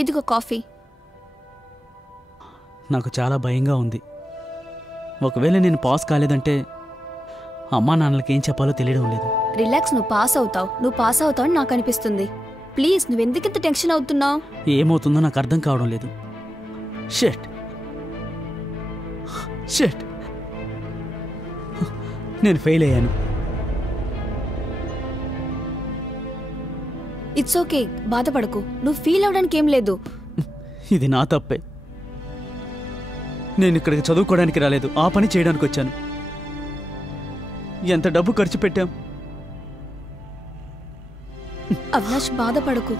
ఇదిగో కాఫీ. నాకు చాలా భయంగా ఉంది. ఒకవేళ నేను పాస్ కాలేదంటే అమ్మా నాన్నలకి ఏం చెప్పాలో తెలియడం లేదు. రిలాక్స్, నువ్వు పాస్ అవుతావని నాకు అనిపిస్తుంది. ప్లీజ్, నువ్వెందుకింత టెన్షన్ అవుతున్నావు? ఏమవుతుందో నాకు అర్థం కావడం లేదు. షిట్ షిట్, నేను ఫెయిల్ అయ్యాను. ఇట్స్ ఓకే, బాధపడకు. నువ్వు ఫీల్ అవడానికి ఏం లేదు. ఇది నా తప్పే. నేను ఇక్కడికి చదువుకోవడానికి రాలేదు, ఆ పని చేయడానికి వచ్చాను. ఎంత డబ్బు ఖర్చు పెట్టాం. అవినాష్, బాధపడకు.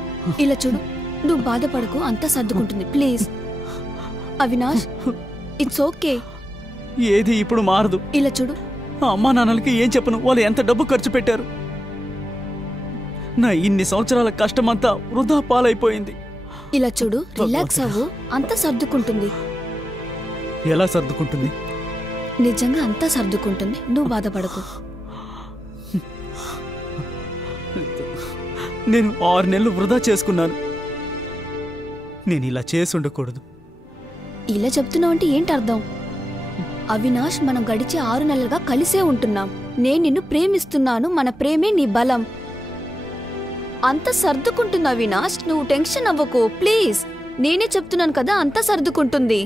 ఇలా చూడు, నువ్వు బాధపడకు, అంతా సర్దుకుంటుంది. Please Avinash, it's okay. ఏది ఇప్పుడు మారదు. ఇలా చూడు, అమ్మా నాన్నలకి ఏం చెప్పను? వాళ్ళు ఎంత డబ్బు ఖర్చు పెట్టారు. నా ఇన్ని సంవత్సరాల కష్టమంతా వృధా పాలైపోయింది. ఇలా చూడు, రిలాక్స్ అవ్వు, అంతా సర్దుకుంటుంది. ఎలా సర్దుకుంటుంది? నిజంగా అంతా సర్దుకుంటుంది, నువ్వు బాధపడకు. నేను 6 నెలలు వృధా చేసుకున్నాను. నేను ఇలా చేసి ఉండకూడదు. ఇలా చెప్తున్నావు అంటే ఏంటి అర్థం? అవినాష్, మనం గడిచే 6 నెలలుగా కలిసే ఉంటున్నాం. నేను నిన్ను ప్రేమిస్తున్నాను, మన ప్రేమే నీ బలం. అంత సర్దుకుంటుంది అవినాష్, నువ్వు టెన్షన్ అవ్వకు ప్లీజ్. నేనే చెప్తున్నాను కదా, అంతా సర్దుకుంటుంది.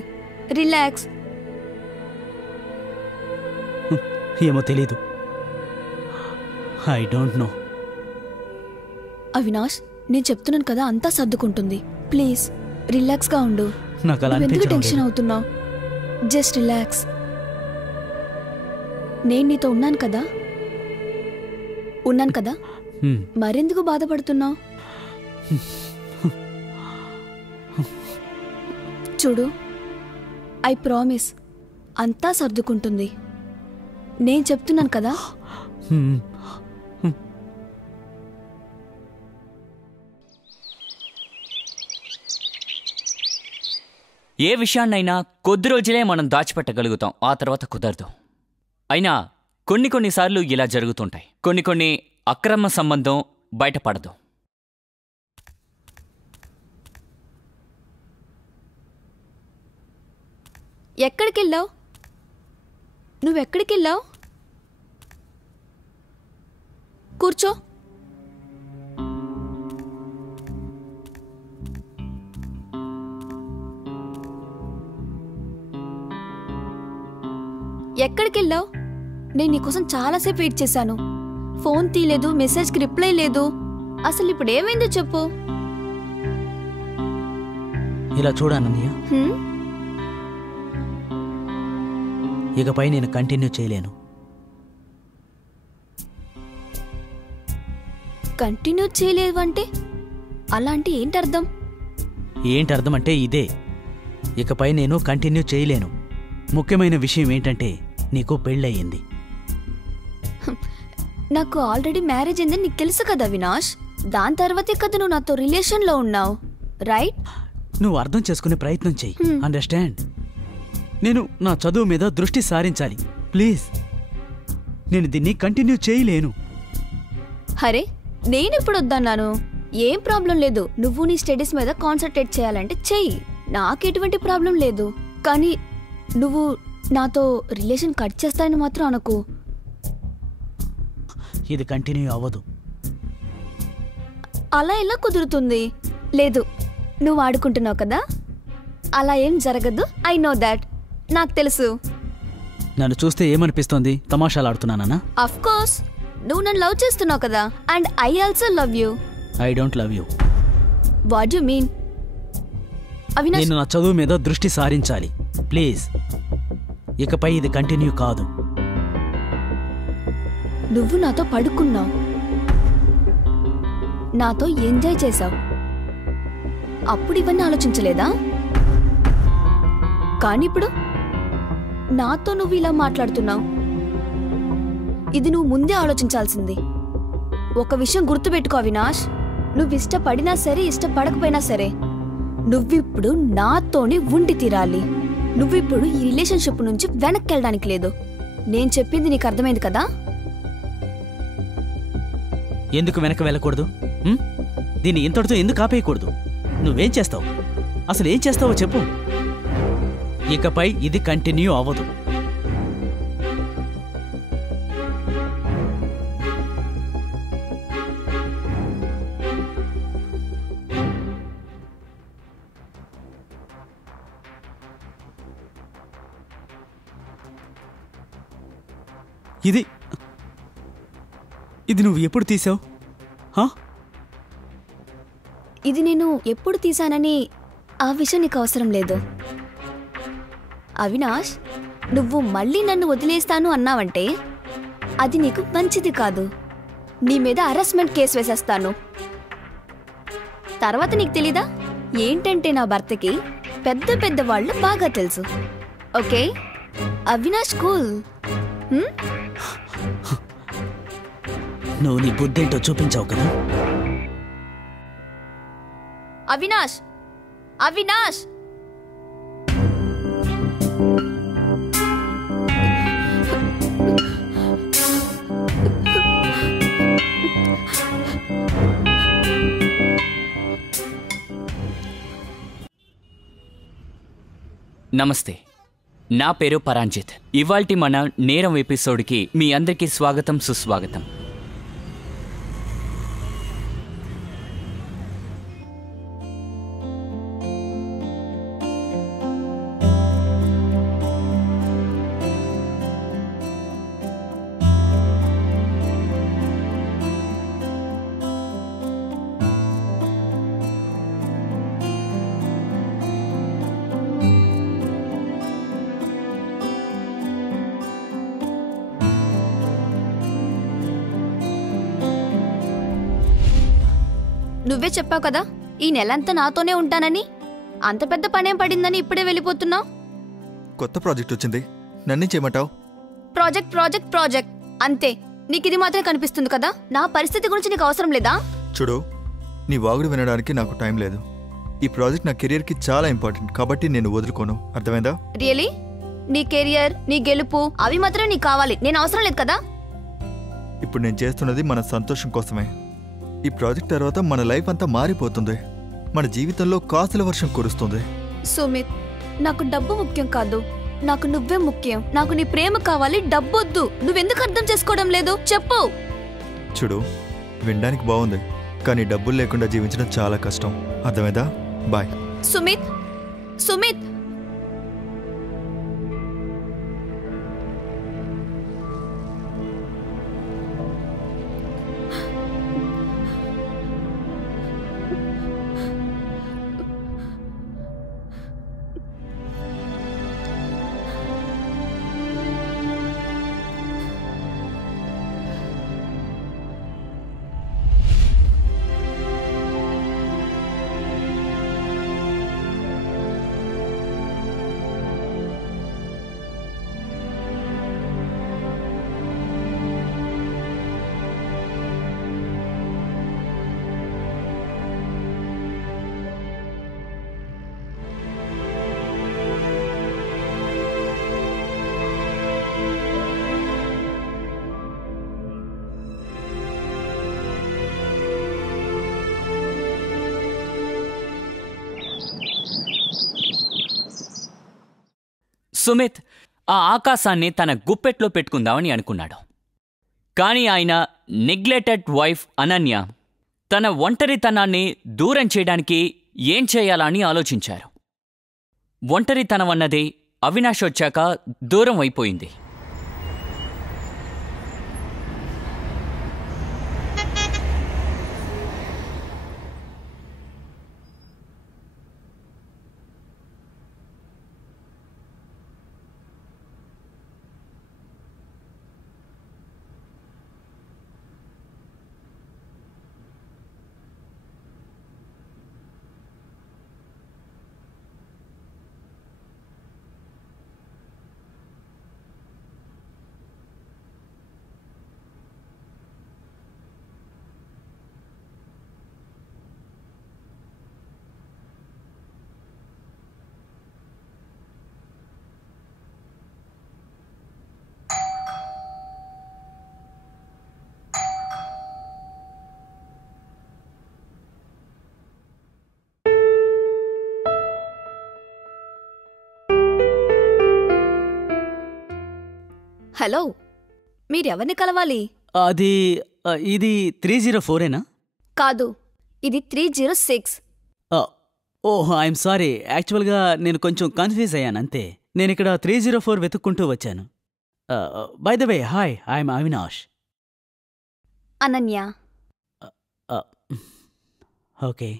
రిలాక్స్. ఏమో తెలీదు. I don't know. అవినాష్, నేను చెప్తున్నాను కదా, అంతా సర్దుకుంటుంది. ప్లీజ్ రిలాక్స్ గా ఉండు. నాకు అలా ఎందుకు టెన్షన్ అవుతున్నావు? Just relax. నేను నీతో ఉన్నాను కదా, మరెందుకు బాధపడుతున్నావు? చూడు, ఐ ప్రామిస్, అంతా సర్దుకుంటుంది. నేను చెప్తున్నాను కదా. ఏ విషయాన్నైనా కొద్ది రోజులే మనం దాచిపెట్టగలుగుతాం, ఆ తర్వాత కుదరదు. అయినా కొన్నిసార్లు ఇలా జరుగుతుంటాయి. కొన్ని అక్రమ సంబంధం బయటపడదు. ఎక్కడికెళ్ళావు? నువ్వెక్కడికెళ్ళావు? కూర్చో. ఎక్కడికెళ్ళావు? నేను నీకోసం చాలాసేపు వెయిట్ చేశాను. ఫోన్ తీయలేదు, మెసేజ్కి రిప్లై లేదు. అసలు ఇప్పుడు ఏమైందో చెప్పు. ఇలా చూడన్నయ్య, ఇకపై నేను కంటిన్యూ చేయలేను. కంటిన్యూ చేయలేదు అంటే అలాంటి ఏంటర్థం? ఏంటర్థం అంటే ఇదే, ఇకపై నేను కంటిన్యూ చేయలేను. ముఖ్యమైన విషయం ఏంటంటే నీకు పెళ్ళయింది. నాకు ఆల్రెడీ మ్యారేజ్ అయిందని నీకు తెలుసు కదా అవినాష్. దాని తర్వాతే కదా నువ్వు నాతో రిలేషన్లో ఉన్నావు, రైట్? నువ్వు అర్థం చేసుకునే ప్రయత్నం చెయ్యి. అండర్స్టాండ్? నేను నా చదువు మీద దృష్టి సారించాలి. ప్లీజ్, నేను దీన్ని కంటిన్యూ చేయలేను. హరే, నేనెప్పుడు వద్దన్నాను? ఏం ప్రాబ్లం లేదు. నువ్వు నీ స్టడీస్ మీద కాన్సన్ట్రేట్ చేయాలంటే చెయ్యి, నాకు ఎటువంటి ప్రాబ్లం లేదు. కానీ నువ్వు నాతో రిలేషన్ కట్ చేస్తానని మాత్రం అనకు. ఇది కంటిన్యూ అవ్వదు. అలా ఎలా కుదురుతుంది? లేదు, నువ్వు ఆడుకుంటున్నావు కదా, అలా ఏం జరగదు. ఐ నో దాట్, నాకు తెలుసు. నన్ను చూస్తే ఏమనిపిస్తోంది? తమాషాలు ఆడుతున్నానా? అఫ్ కోర్స్, నువ్వు నన్ను లవ్ చేస్తున్నావు కదా, and I also love you. I don't love you. What you mean? Avinash, నేను నా చదువు మీద దృష్టి సారించాలి. ప్లీజ్, ఇకపై ఇది కంటిన్యూ కాదు. నువ్వు నాతో పడుకున్నావు, నాతో ఎంజాయ్ చేశావు, అప్పుడు ఇవన్నీ ఆలోచించలేదా? కానీ ఇప్పుడు నాతో నువ్వు ఇలా మాట్లాడుతున్నావు. ఇది నువ్వు ముందే ఆలోచించాల్సింది. ఒక విషయం గుర్తుపెట్టుకో అవినాష్, నువ్వు ఇష్టపడినా సరే ఇష్టపడకపోయినా సరే నువ్విప్పుడు నాతోనే ఉండి తీరాలి. నువ్విప్పుడు ఈ రిలేషన్షిప్ నుంచి వెనక్కి వెళ్ళడానికి లేదు. నేను చెప్పింది నీకు అర్థమైంది కదా? ఎందుకు వెనక్కి వెళ్ళకూడదు? దీన్ని ఇంతటితో ఎందుకు ఆపేయకూడదు? నువ్వేం చేస్తావు? అసలు ఏం చేస్తావో చెప్పు. ఇకపై ఇది కంటిన్యూ అవ్వదు. ఇది నువ్వు ఎప్పుడు తీసావు? ఇది నేను ఎప్పుడు తీశానని ఆ విషయం నీకు అవసరం లేదు. అవినాష్, నువ్వు మళ్ళీ నన్ను వదిలేస్తాను అన్నావంటే అది నీకు మంచిది కాదు. నీ మీద హరాస్మెంట్ కేసు వేసేస్తాను. తర్వాత నీకు తెలీదా ఏంటంటే నా భర్తకి పెద్ద పెద్ద వాళ్ళు బాగా తెలుసు. Okay Avinash, cool. నువ్వు నీ బుద్ధేంటో చూపించావు కదా. అవినాష్, అవినాష్, నమస్తే, నా పేరు పరాంజిత్. ఇవాల్టి మన నేరం ఎపిసోడ్కి మీ అందరికీ స్వాగతం, సుస్వాగతం. నువ్వే చెప్పావు కదా ఈ నెలంతా నాతోనే ఉంటానని. అంత పెద్ద పనేం పడిందని ఇప్పుడే వెళ్ళిపోతున్నావు? కొత్త ప్రాజెక్ట్ వచ్చింది, నన్ను చేయమంటావు? ప్రాజెక్ట్ ప్రాజెక్ట్ ప్రాజెక్ట్ అంతే. నీకు ఇది మాత్రమే కనిపిస్తుంది కదా. నా పరిస్థితి గురించి నీకు అవసరం లేదా? చూడు, నీ వాగుడు వినడానికి నాకు టైం లేదు. ఈ ప్రాజెక్ట్ నా కెరియర్కి చాలా ఇంపార్టెంట్, కాబట్టి నేను వదులుకోను. అర్థమైందా? రియలీ? నీ కెరియర్, నీ గెలుపు అవి మాత్రమే నీకు కావాలి, నేను అవసరం లేదు కదా. ఇప్పుడు నేను చేస్తున్నది మన సంతోషం కోసమే. ఈ ప్రాజెక్ట్ తర్వాత మన లైఫ్ అంతా మారిపోతుంది. మన జీవితంలో కాసుల వర్షం కురుస్తుంది. సుమిత్, నాకు డబ్బు ముఖ్యం కాదు, నాకు నువ్వే ముఖ్యం. నాకు నీ ప్రేమ కావాలి, డబ్బొద్దు. నువ్వెందుకు అర్థం చేసుకోవడం లేదు చెప్పు. చూడు, వినడానికి బాగుంది, కానీ డబ్బులు లేకుండా జీవించడం చాలా కష్టం. అర్థమైందా? బాయ్. సుమిత్, సుమిత్, సుమిత్ ఆ ఆకాశాన్ని తన గుప్పెట్లో పెట్టుకుందామని అనుకున్నాడు. కానీ ఆయన నెగ్లెక్టెడ్ వైఫ్ అనన్య తన ఒంటరితనాన్ని దూరం చేయడానికి ఏం చేయాలా అని ఆలోచించారు. ఒంటరితనం అన్నది అవినాష్ వచ్చాక దూరం అయిపోయింది. హలో, మీరెవరిని కలవాలి? అది ఇది 304ఏనా? కాదు, ఇది 306. ఓహ్, ఐఎమ్ సారీ. యాక్చువల్గా నేను కొంచెం కన్ఫ్యూజ్ అయ్యాను అంతే. నేను ఇక్కడ 304 వెతుక్కుంటూ వచ్చాను. By the way, hi, I'm Avinash. Ananya. Okay.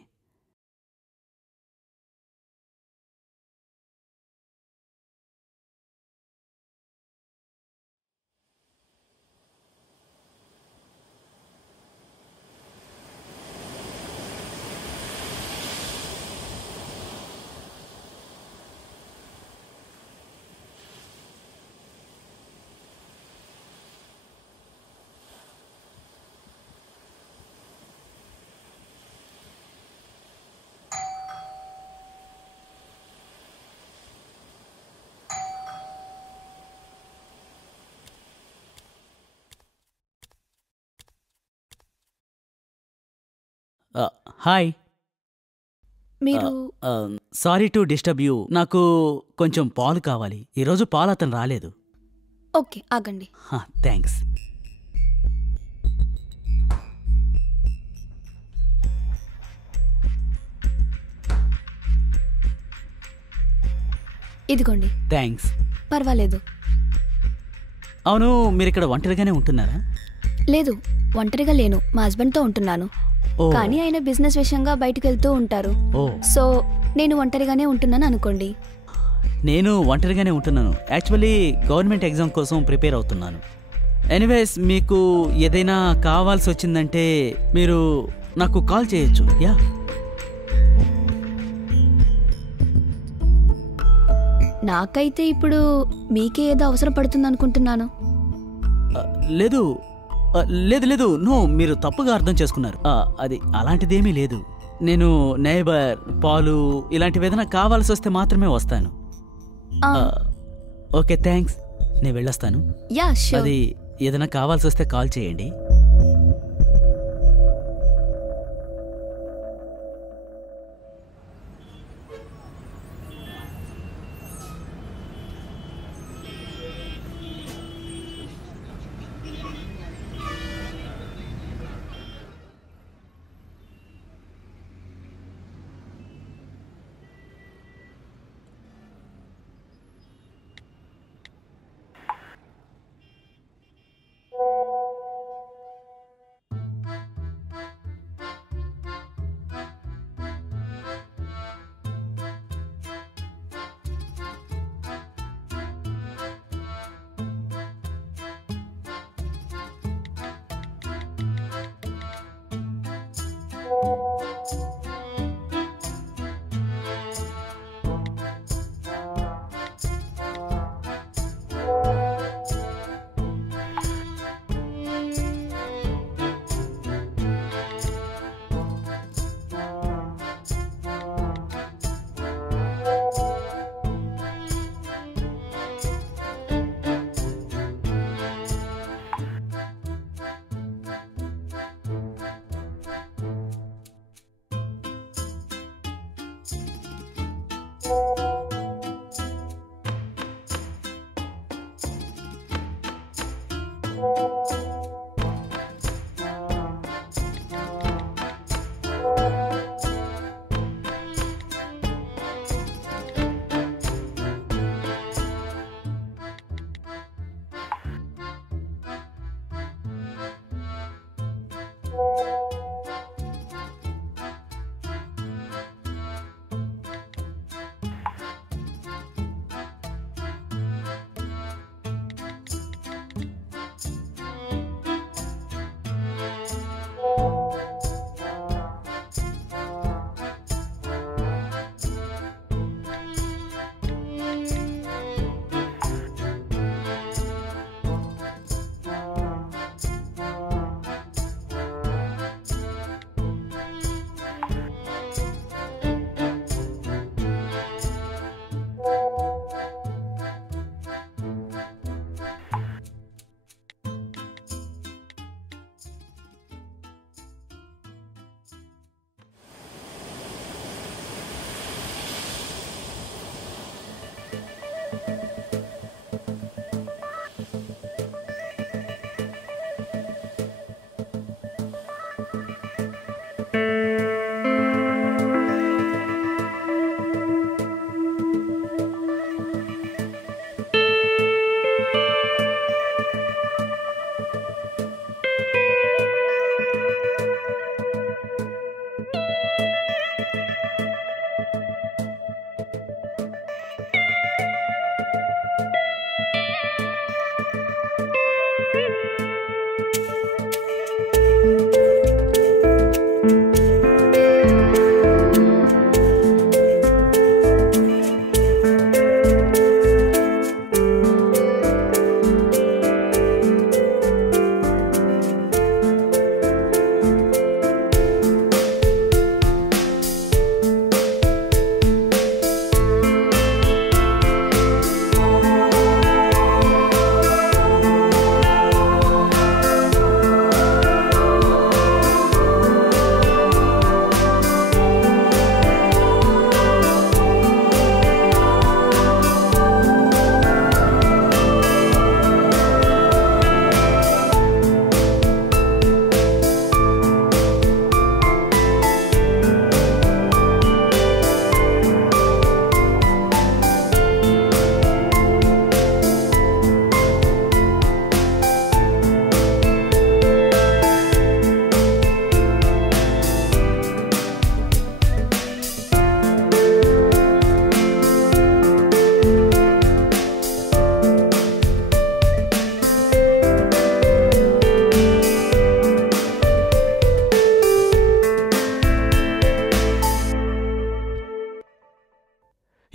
Hi. మీరు సారీ టు డిస్టర్బ్ యూ. నాకు కొంచెం పాలు కావాలి. ఈరోజు పాలు అతను రాలేదు. ఓకే, ఆగండి. థ్యాంక్స్. ఇదిగోండి. థ్యాంక్స్. పర్వాలేదు. అవును, మీరిక్కడ ఒంటరిగానే ఉంటున్నారా? లేదు, ఒంటరిగా లేను. మా హస్బెండ్తో ఉంటున్నాను. కానీ ఆయన బిజినెస్ విషయంగా బయటకు వెళ్తూ ఉంటారు. సో నేను ఒంటరిగానే ఉంటున్నాను అనుకోండి. నేను ఒంటరిగానే ఉంటున్నాను. యాక్చువల్లీ గవర్నమెంట్ ఎగ్జామ్ కోసం ప్రిపేర్ అవుతున్నాను. ఎనీవేస్, మీకు ఏదైనా కావాల్సి వచ్చిందంటే మీరు నాకు కాల్ చేయొచ్చు. యా, నాకైతే ఇప్పుడు మీకే ఏదో అవసరం పడుతుంది అనుకుంటున్నాను. లేదు లేదు లేదు, నో, మీరు తప్పుగా అర్థం చేసుకున్నారు. అది అలాంటిదేమీ లేదు. నేను నైబర్, పాలు ఇలాంటివి ఏదైనా కావాల్సి వస్తే మాత్రమే వస్తాను. Okay, thanks. నేను వెళ్ళొస్తాను. Yeah, sure. అది ఏదైనా కావాల్సి వస్తే కాల్ చేయండి.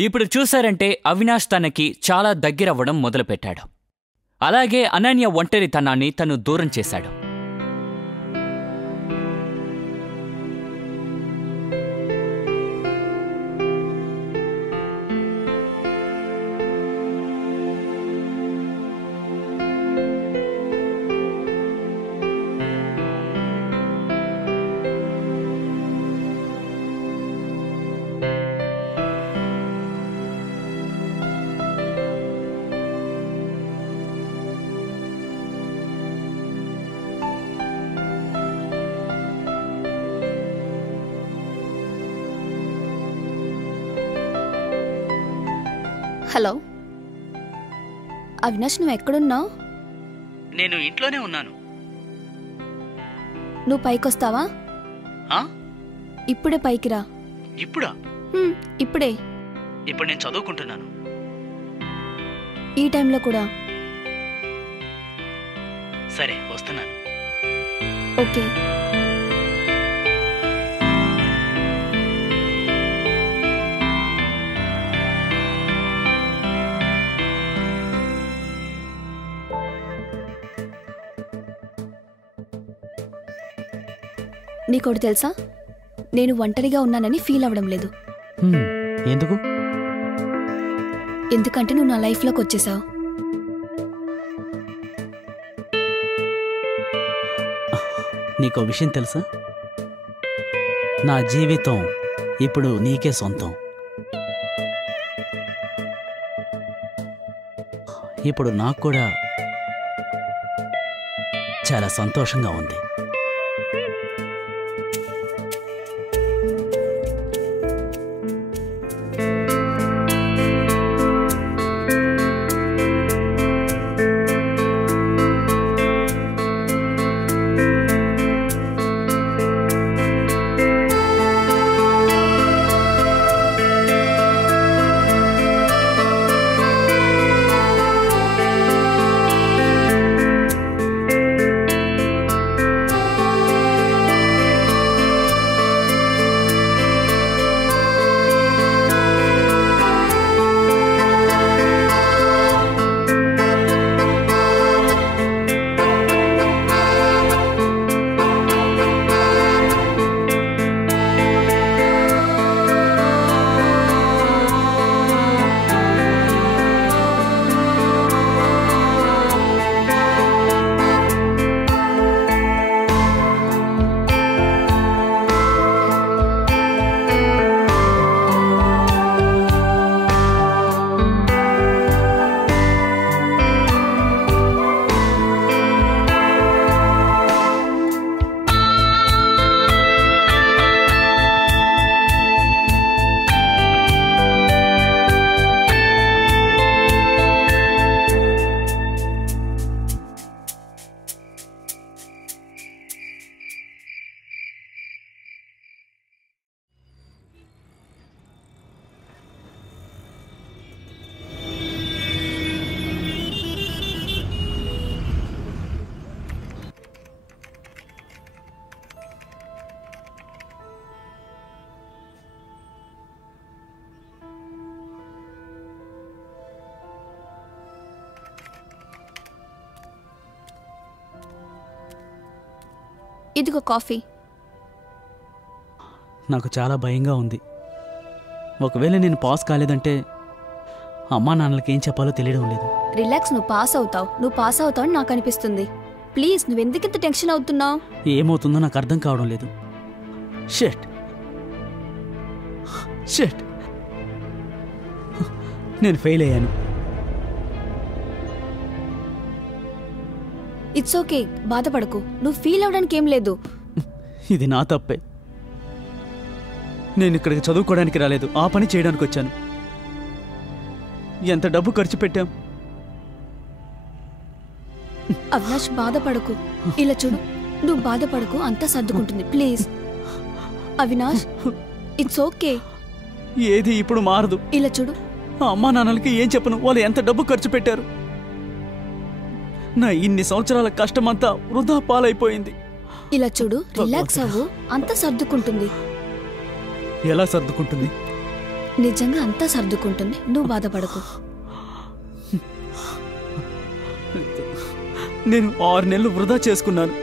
ఇప్పుడు చూశారంటే అవినాష్ తనకి చాలా దగ్గరవ్వడం మొదలుపెట్టాడు. అలాగే అనన్య ఒంటరితనాన్ని తను దూరం చేశాడు. హలో అవినాష్, నువ్వు ఎక్కడున్నావు? నేను ఇంట్లోనే ఉన్నాను. నువ్వు పైకొస్తావా? ఇప్పుడే పైకి రా. ఇప్పుడా? ఇప్పుడే. ఇప్పుడు నేను చదువుకుంటున్నాను. ఈ టైంలో కూడా? సరే, వస్తున్నాను. ఓకే. నీకోటి తెలుసా, నేను ఒంటరిగా ఉన్నానని ఫీల్ అవ్వడం లేదు. ఎందుకు? ఎందుకంటే నువ్వు నా లైఫ్లోకి వచ్చేసావు. నీకో విషయం తెలుసా? నా జీవితం ఇప్పుడు నీకే సొంతం. ఇప్పుడు నాకు కూడా చాలా సంతోషంగా ఉంది. ఇదిగో కాఫీ. నాకు చాలా భయంగా ఉంది. ఒకవేళ నేను పాస్ కాలేదంటే అమ్మా నాన్నలకి ఏం చెప్పాలో తెలియడం లేదు. రిలాక్స్, నువ్వు పాస్ అవుతావని నాకు అనిపిస్తుంది. ప్లీజ్, నువ్వెందుకింత టెన్షన్ అవుతున్నావు? ఏమవుతుందో నాకు అర్థం కావడం లేదు. షట్ షట్ నేను ఫెయిల్ అయ్యాను. ఇట్స్ ఓకే, బాధపడకు. నువ్వు ఫీల్ అవడానికి ఏం లేదు. ఇది నా తప్పే. నేను ఇక్కడికి చదువుకోవడానికి రాలేదు, ఆ పని చేయడానికి వచ్చాను. ఎంత డబ్బు ఖర్చు పెట్టాం. అవినాష్, బాధపడకు. ఇలా చూడు, నువ్వు బాధపడకు, అంతా సర్దుకుంటుంది. Please Avinash, it's okay. ఏది ఇప్పుడు మారదు. ఇలా చూడు, అమ్మా నాన్నలకి ఏం చెప్పను? వాళ్ళు ఎంత డబ్బు ఖర్చు పెట్టారు. నా ఇన్ని సంవత్సరాల కష్టమంతా వృధా పాలైపోయింది. ఇలా చూడు, రిలాక్స్ అవ్వు, అంతా సర్దుకుంటుంది. ఎలా సర్దుకుంటుంది? నిజంగా అంతా సర్దుకుంటుంది, నువ్వు బాధపడకు. నేను 6 నెలలు వృధా చేసుకున్నాను.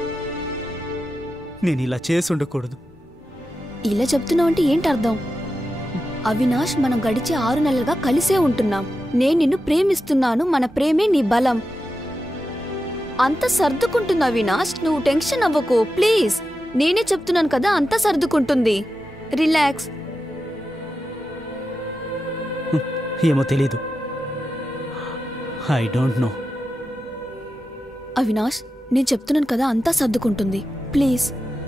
నేను ఇలా చేసి ఉండకూడదు. ఇలా చెప్తున్నావు అంటే ఏంటి అర్థం? అవినాష్, మనం గడిచే 6 నెలలుగా కలిసే ఉంటున్నాం. నేను నిన్ను ప్రేమిస్తున్నాను, మన ప్రేమే నీ బలం. అంత సర్దుకుంటుంది అవినాష్, నువ్వు టెన్షన్ అవ్వకు ప్లీజ్. నేనే చెప్తున్నాను కదా, అంతా సర్దుకుంటుంది. రిలాక్స్. ఏమో తెలీదు. I don't know. అవినాష్, నేను చెప్తున్నాను కదా, అంతా సర్దుకుంటుంది. ప్లీజ్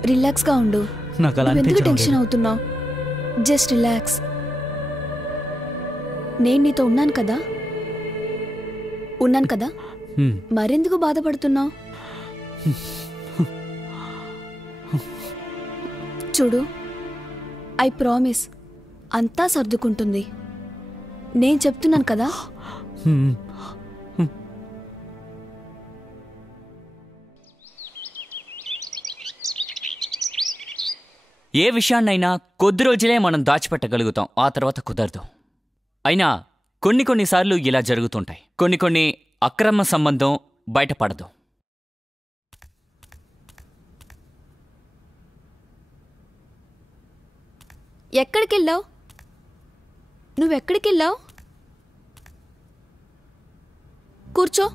రిలాక్స్ గా ఉండు. నాకు అలా ఎందుకు అనిపించడం టెన్షన్ లేదు. అవుతున్నావు? Just relax. నేను నీతో ఉన్నాను కదా. మరెందుకు బాధపడుతున్నావు? చూడు, ఐ ప్రామిస్, అంతా సర్దుకుంటుంది. నేను చెప్తున్నాను కదా. ఏ విషయాన్నైనా కొద్ది రోజులే మనం దాచిపెట్టగలుగుతాం, ఆ తర్వాత కుదరదు. అయినా కొన్నిసార్లు ఇలా జరుగుతుంటాయి. కొన్ని అక్రమ సంబంధం బయటపడదు. ఎక్కడికెళ్ళావు? నువ్వెక్కడికెళ్ళావు? కూర్చో.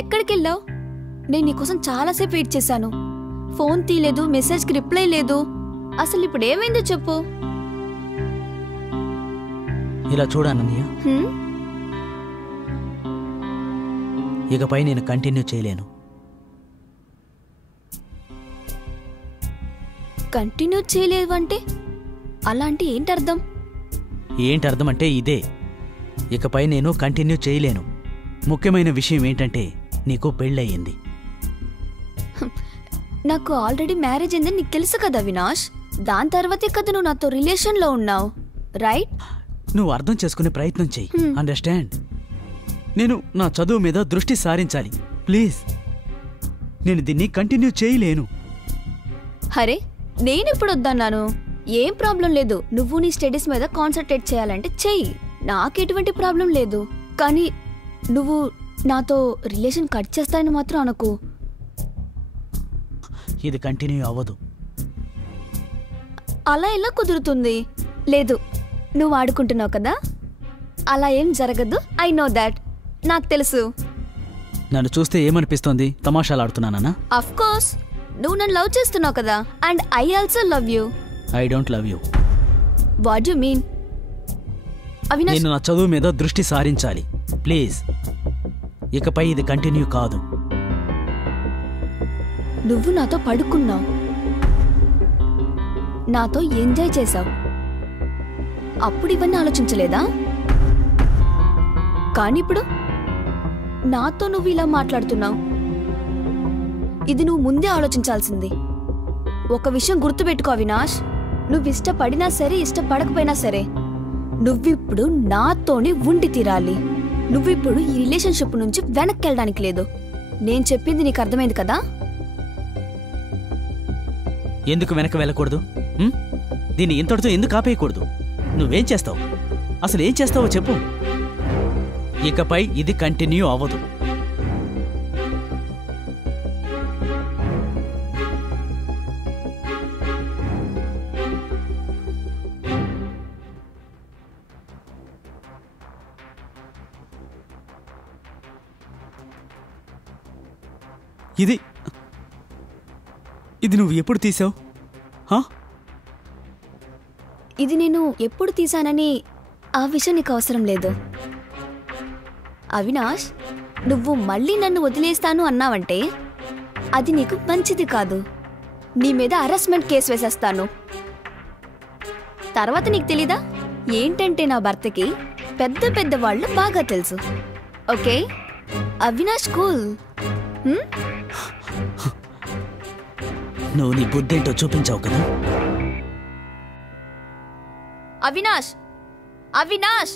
ఎక్కడికెళ్ళావు? నేను నీకోసం చాలాసేపు వెయిట్ చేశాను. ఫోన్ తీయలేదు, మెసేజ్కి రిప్లై లేదు. అసలు ఇప్పుడు ఏమైందో చెప్పు. ఇలా చూడన్నయ్య, ఇకపై నేను కంటిన్యూ చేయలేను. కంటిన్యూ చేయలేదు అంటే అలాంటి ఏంటర్థం? ఏంటర్థం అంటే ఇదే, ఇకపై నేను కంటిన్యూ చేయలేను. ముఖ్యమైన విషయం ఏంటంటే నీకు పెళ్ళయింది. నాకు ఆల్రెడీ మ్యారేజ్ అయిందని నీకు తెలుసు కదా అవినాష్. దాని తర్వాతే కదా నువ్వు నాతో రిలేషన్లో ఉన్నావు, రైట్? నువ్వు అర్థం చేసుకునే ప్రయత్నం చెయ్యి. అండర్స్టాండ్? నేను నా చదువు మీద దృష్టి సారించాలి. ప్లీజ్, నేను దీన్ని కంటిన్యూ చేయలేను. హరే, నేనెప్పుడు వద్దన్నాను? ఏం ప్రాబ్లం లేదు. నువ్వు నీ స్టడీస్ మీద కాన్సన్ట్రేట్ చేయాలంటే చెయ్యి, నాకు ఎటువంటి ప్రాబ్లం లేదు. కానీ నువ్వు నాతో రిలేషన్ కట్ చేస్తానని మాత్రం అనకు. ఇది కంటిన్యూ అవ్వదు. అలా ఎలా కుదురుతుంది? లేదు, నువ్వు ఆడుకుంటున్నావు కదా. అలా ఏం జరగదు. ఐ నో దాట్, నాకు తెలుసు. నన్ను చూస్తే ఏమనిపిస్తోంది? తమాషాలు ఆడుతున్నానా? అఫ్ కోర్స్, నువ్వు నన్ను లవ్ చేస్తున్నావు కదా. And I also love you. I don't love you. What you mean? Avinash, నేను నా చదువు మీద దృష్టి సారించాలి. ప్లీజ్, ఇకపై ఇది కంటిన్యూ కాదు. నువ్వు నాతో పడుకున్నావు, నాతో ఎంజాయ్ చేశావు. అప్పుడు ఇవన్నీ ఆలోచించలేదా? కానీ ఇప్పుడు నాతో నువ్వు ఇలా మాట్లాడుతున్నావు. ఇది నువ్వు ముందే ఆలోచించాల్సింది. ఒక విషయం గుర్తుపెట్టుకో అవినాష్, నువ్వు ఇష్టపడినా సరే ఇష్టపడకపోయినా సరే నువ్విప్పుడు నాతోనే ఉండి తీరాలి. నువ్విప్పుడు ఈ రిలేషన్షిప్ నుంచి వెనక్కి వెళ్ళడానికి లేదు. నేను చెప్పింది నీకు అర్థమైంది కదా? ఎందుకు వెనక్కి వెళ్ళకూడదు? దీన్ని ఇంతటితో ఎందుకు ఆపేయకూడదు? నువ్వేం చేస్తావు? అసలు ఏం చేస్తావో చెప్పు. ఇకపై ఇది కంటిన్యూ అవ్వదు. ఇది నువ్వు ఎప్పుడు తీసావు? ఇది నేను ఎప్పుడు తీశానని ఆ విషయం నీకు అవసరం లేదు. అవినాష్, నువ్వు మళ్ళీ నన్ను వదిలేస్తాను అన్నావంటే అది నీకు మంచిది కాదు. నీ మీద హరాస్మెంట్ కేసు వేసేస్తాను. తర్వాత నీకు తెలీదా ఏంటంటే నా భర్తకి పెద్ద పెద్ద వాళ్ళు బాగా తెలుసు. Okay Avinash, cool. నువ్వు నీ బుద్ధేంటో చూపించావు కదా. అవినాష్, అవినాష్!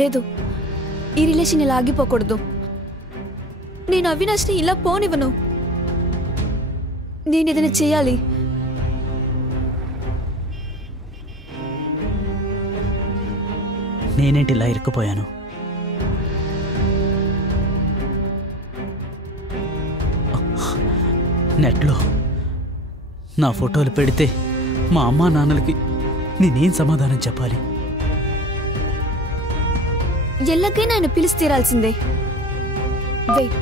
లేదు, ఈ రిలేషన్ ఇలా ఆగిపోకూడదు. నేను అవినాష్ని ఇలా పోనివ్వను. నేను ఏదైనా చేయాలి. నేనేంటి ఇలా ఇరుక్కుపోయాను? నెట్లో నా ఫోటోలు పెడితే మా అమ్మా నాన్నలకి నేనేం సమాధానం చెప్పాలి? ఎల్లకైనా ఆయన పిలిచి తీరాల్సిందే. వెయిట్,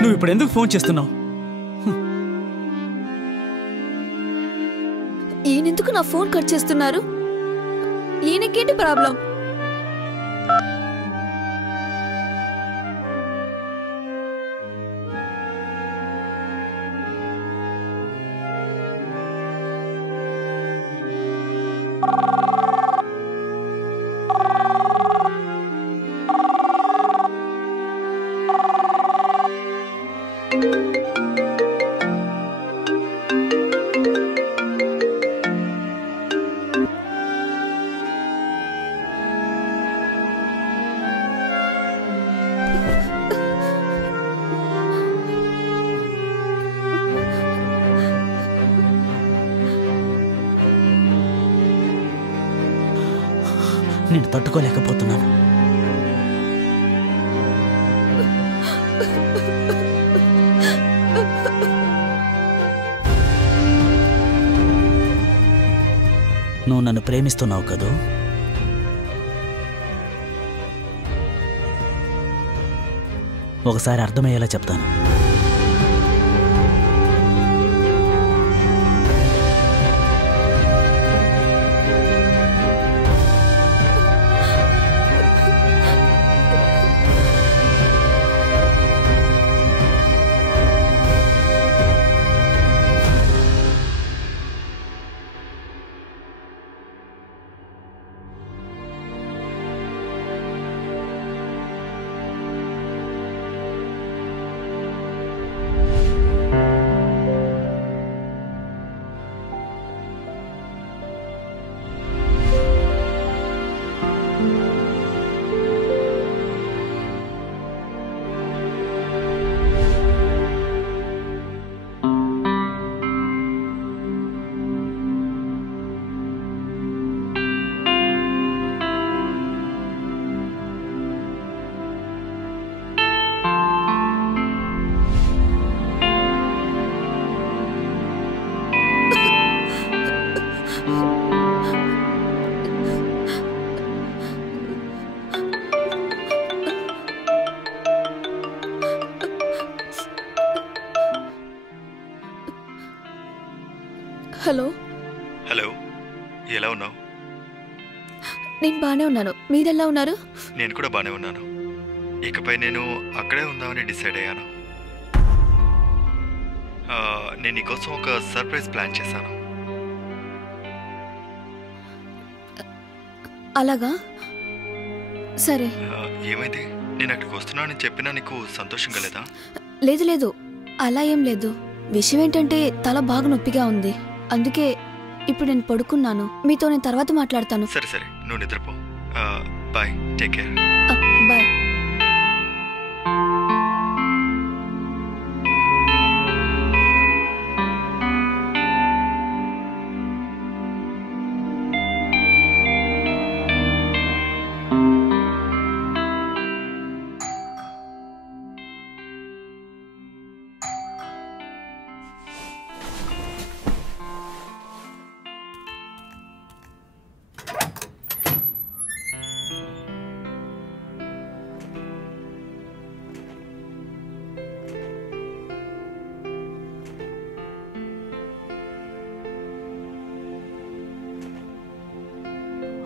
నువ్వు ఇప్పుడు ఎందుకు ఫోన్ చేస్తున్నావు? ఈయనెందుకు నా ఫోన్ కట్ చేస్తున్నారు? ఈయనకేంటి ప్రాబ్లం? నేను తట్టుకోలేకపోతున్నాను. నువ్వు నన్ను ప్రేమిస్తున్నావు కదూ? ఒకసారి అర్థమయ్యేలా చెప్తాను. హలో. హలో, ఎలా ఉన్నావు? నేను బానే ఉన్నాను. మీరెలా ఉన్నారు? నేను కూడా బానే ఉన్నాను. ఇకపై నేను అక్కడే ఉందామని డిసైడ్ అయ్యాను. నేను నీకోసం ఒక సర్ప్రైజ్ ప్లాన్ చేశాను. అలాగా? సరే. ఏమైంది? నేను అక్కడికి వస్తున్నానని చెప్పినా నీకు సంతోషంగా లేదా? లేదు లేదు, అలా ఏం లేదు. విషయం ఏంటంటే తల బాగా నొప్పిగా ఉంది. అందుకే ఇప్పుడు నేను పడుకున్నాను. మీతో నేను తర్వాత మాట్లాడతాను. సరే సరే, నువ్వు నిద్రపో. Bye, take care. Bye.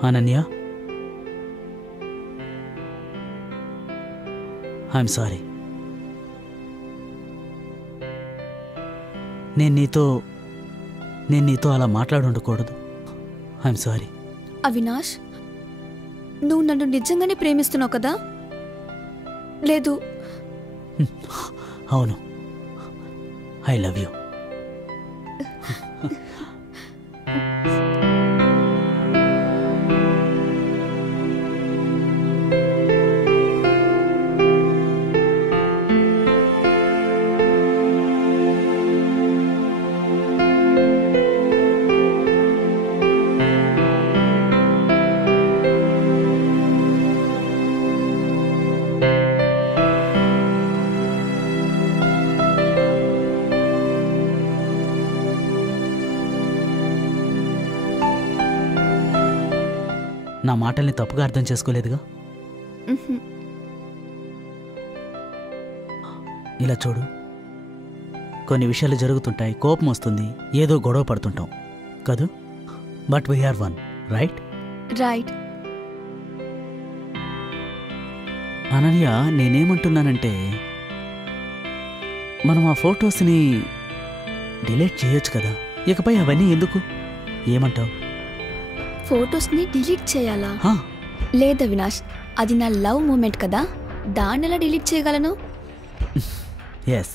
Ananya, I'm sorry. నేను నీతో అలా మాట్లాడుండకూడదు. I'm sorry. అవినాష్, నువ్వు నన్ను నిజంగానే ప్రేమిస్తున్నావు కదా? లేదు. అవును, ఐ లవ్ యూ. నా మాటల్ని తప్పుగా అర్థం చేసుకోలేదుగా? ఇలా చూడు, కొన్ని విషయాలు జరుగుతుంటాయి, కోపం వస్తుంది, ఏదో గొడవ పడుతుంటాం కదూ. But we're one, right? Right. Ananya, నేనేమంటున్నానంటే మనం ఆ ఫొటోస్ని డిలీట్ చేయొచ్చు కదా. ఇకపై అవన్నీ ఎందుకు? ఏమంటావు? ఫొటోస్ని డిలీట్ చేయాలా? హా, లేదు అవినాష్, అది నా లవ్ మూమెంట్ కదా, దాన్ని ఎలా డిలీట్ చేయగలను? ఎస్,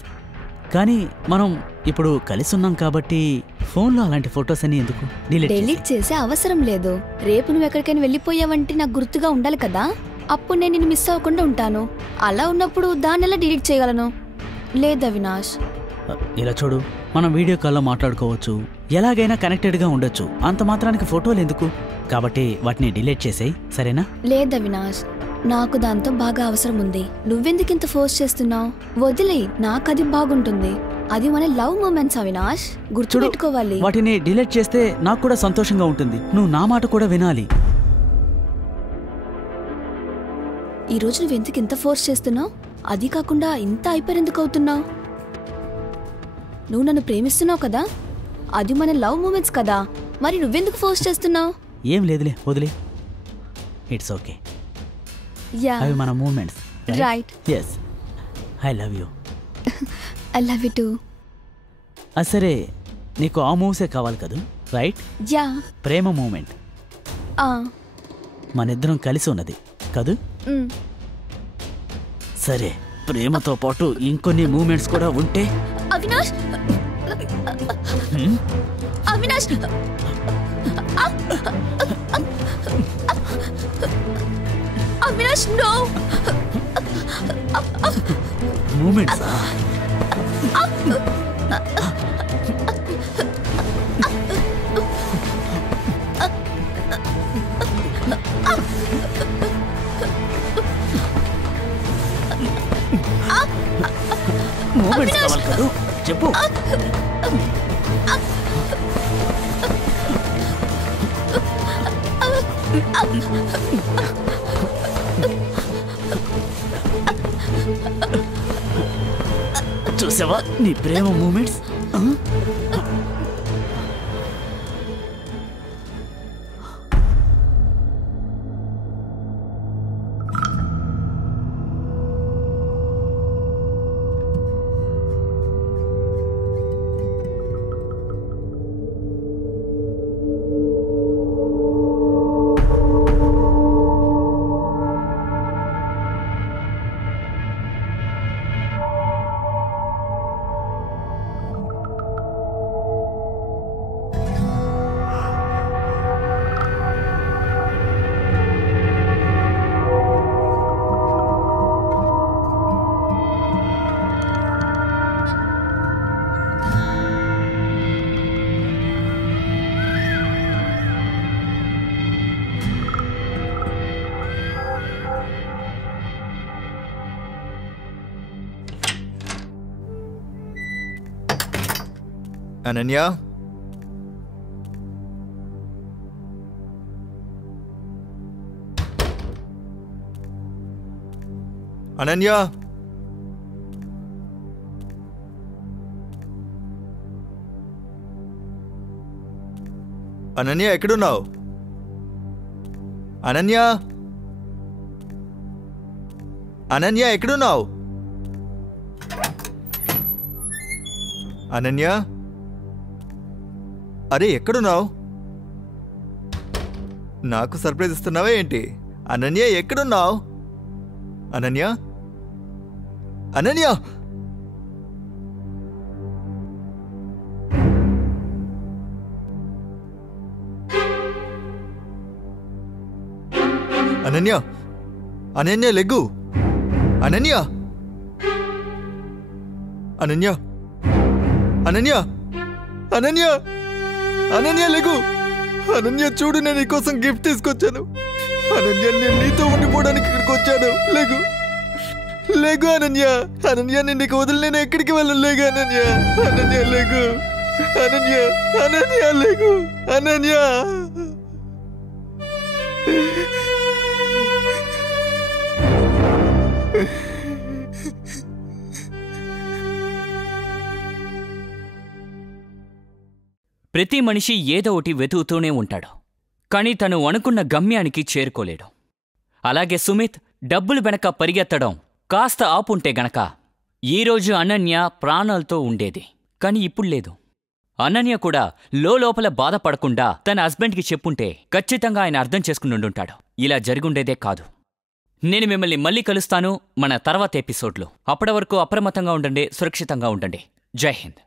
కానీ మనం ఇప్పుడు కలిసి ఉన్నాం కాబట్టి ఫోన్లో అలాంటి ఫొటోస్ అని ఎందుకు డిలీట్ చేసే అవసరం లేదు. రేపు నువ్వు ఎక్కడికైనా వెళ్ళిపోయావంటే నాకు గుర్తుగా ఉండాలి కదా, అప్పుడు నేను నిన్ను మిస్ అవ్వకుండా ఉంటాను. అలా ఉన్నప్పుడు దాన్ని ఎలా డిలీట్ చేయగలను? లేదు అవినాష్. ఇలా చూడు, మనం వీడియో కాల్లో మాట్లాడుకోవచ్చు, ఎలాగైనా కనెక్టెడ్గా ఉండొచ్చు. అంత మాత్రానికి ఫోటోలు ఎందుకు? కాబట్టి వాటిని డిలీట్ చేసేయి, సరేనా? లేదు అవినాష్, నాకు దాంతో బాగా అవసరం ఉంది. నువ్వెందుకు ఇంత ఫోర్స్ చేస్తున్నావు? వదిలేయ్, నాకు అది బాగుంటుంది. అది మన లవ్ మూమెంట్స్ అవినాష్, గుర్తుపెట్టుకోవాలి. వాటిని డిలీట్ చేస్తే నాకు కూడా సంతోషంగా ఉంటుంది. నువ్వు నా మాట కూడా వినాలి. ఈ రోజు నువ్వెందుకు ఇంత ఫోర్స్ చేస్తున్నావు? అది కాకుండా ఇంత హైపర్ ఎందుకు అవుతున్నావు? నువ్వు నన్ను ప్రేమిస్తున్నావు కదా, అది మన లవ్ మూమెంట్స్ కదా, మరి నువ్వెందుకు ఫోర్స్ చేస్తున్నావు? ఏం లేదులే, వదిలే. It's okay. యా, అవి మన moments. Right. Yes, I love you. I love you too. సరే, నీకు ఆ మూవ్సే కావాలి కదా, రైట్? యా. ప్రేమ మూమెంట్ మనిద్దరం కలిసి ఉన్నది కదూ. సరే, ప్రేమతో పాటు ఇంకొన్ని మూమెంట్స్ కూడా ఉంటే. Avinash, Avinash, Avinash, no. Moments moments కావాలి కదా, చెప్పు. చూసావా నీ ప్రేమ మూమెంట్స్? అనన్య, అనన్య, అనన్య, ఎక్కడున్నావు? అనన్య, అనన్య ఎక్కడున్నావు? అనన్య, అరే ఎక్కడున్నావు? నాకు సర్ప్రైజ్ ఇస్తున్నావా ఏంటి? అనన్య ఎక్కడున్నావు? అనన్య, అనన్య, అనన్య, అనన్య లెగ్గు. అనన్య, అనన్య, అనన్య, అనన్య, అనన్య లెగ్గు. అనన్య చూడు, నేను నీకోసం గిఫ్ట్ తీసుకొచ్చాను. అనన్య, నేను నీతో ఉండిపోవడానికి ఇక్కడికి వచ్చాను. లేగు, లేగు అనన్య. అనన్య, నేను నీకు వదిలి నేను ఎక్కడికి వెళ్ళను. లేగు అనన్య. అనన్య లేగు. అనన్య, అనన్య లేగు. అనన్య. ప్రతి మనిషి ఏదో ఒకటి వెతుకుతూనే ఉంటాడు, కానీ తను అనుకున్న గమ్యానికి చేరుకోలేడు. అలాగే సుమిత్ డబ్బులు వెనక పరిగెత్తడం కాస్త ఆపుంటే గనక ఈరోజు అనన్య ప్రాణాలతో ఉండేది. కానీ ఇప్పుడు లేదు. అనన్య కూడా లోపల బాధపడకుండా తన హస్బెండ్కి చెప్పుంటే ఖచ్చితంగా ఆయన అర్థం చేసుకుని ఉండుంటాడు. ఇలా జరిగుండేదే కాదు. నేను మిమ్మల్ని మళ్ళీ కలుస్తాను మన తర్వాత ఎపిసోడ్లో. అప్పటి వరకు అప్రమత్తంగా ఉండండి, సురక్షితంగా ఉండండి. జై హింద్.